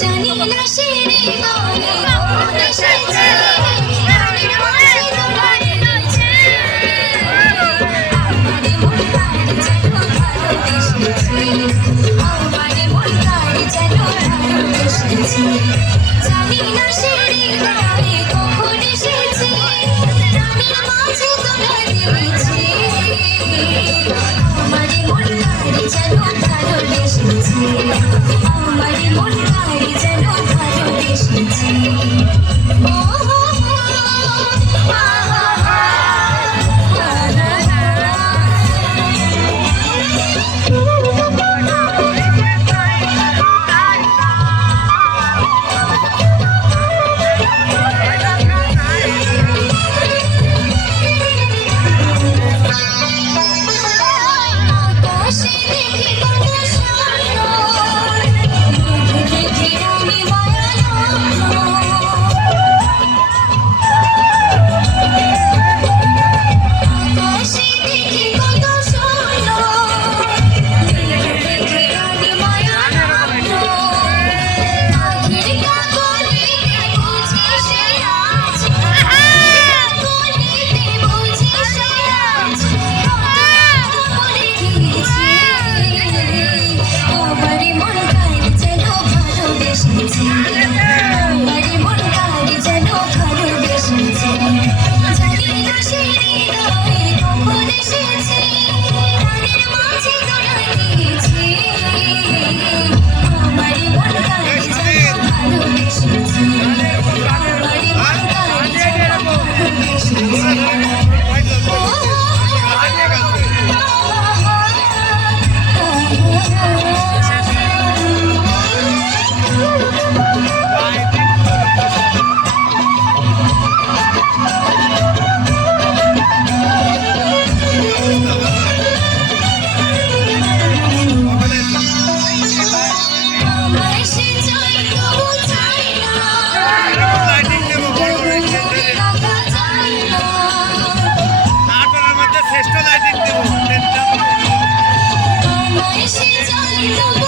জানি না সে হৃদয়ে কখন এসেছে রানীর মাঝে তোমার রয়েছে আমারে মন কাড়ি যেন ভালোবেসেছে আমারে মন কাড়ি যেন ভালোবেসেছে জানি না সে হৃদয়ে কখন এসেছে রানীর মাঝে তোমার রয়েছে আমারে মন কাড়ি যেন ভালোবেসেছে আমারে মন কাড়ি যেন ভালোবেসেছে ও আকাশে দেখি কত সুন্দর দেখি রানী মায়া আকাশে দেখি কত সুন্দর দেখি রানী মায়া আখির কাকলিতে বুঝি সে আজ কাকলিতে বুঝি সে আজ মনে গিয়েছে আমারে মন কাড়ি যেন ভালোবেসেছে আমারে মন কাড়ি যেন ভালোবেসেছে জানি না সে হৃদয়ে কখন এসেছে রানীর মাঝে তোরা গিয়েছে আমারে মন কাড়ি যেন ভালোবেসেছে আমারে মন কাড়ি যেন আমার সে চাই তবু চাই না রাখা যায় না শ্রেষ্ঠ লাইটিং দেবো আমার সে চাই তবু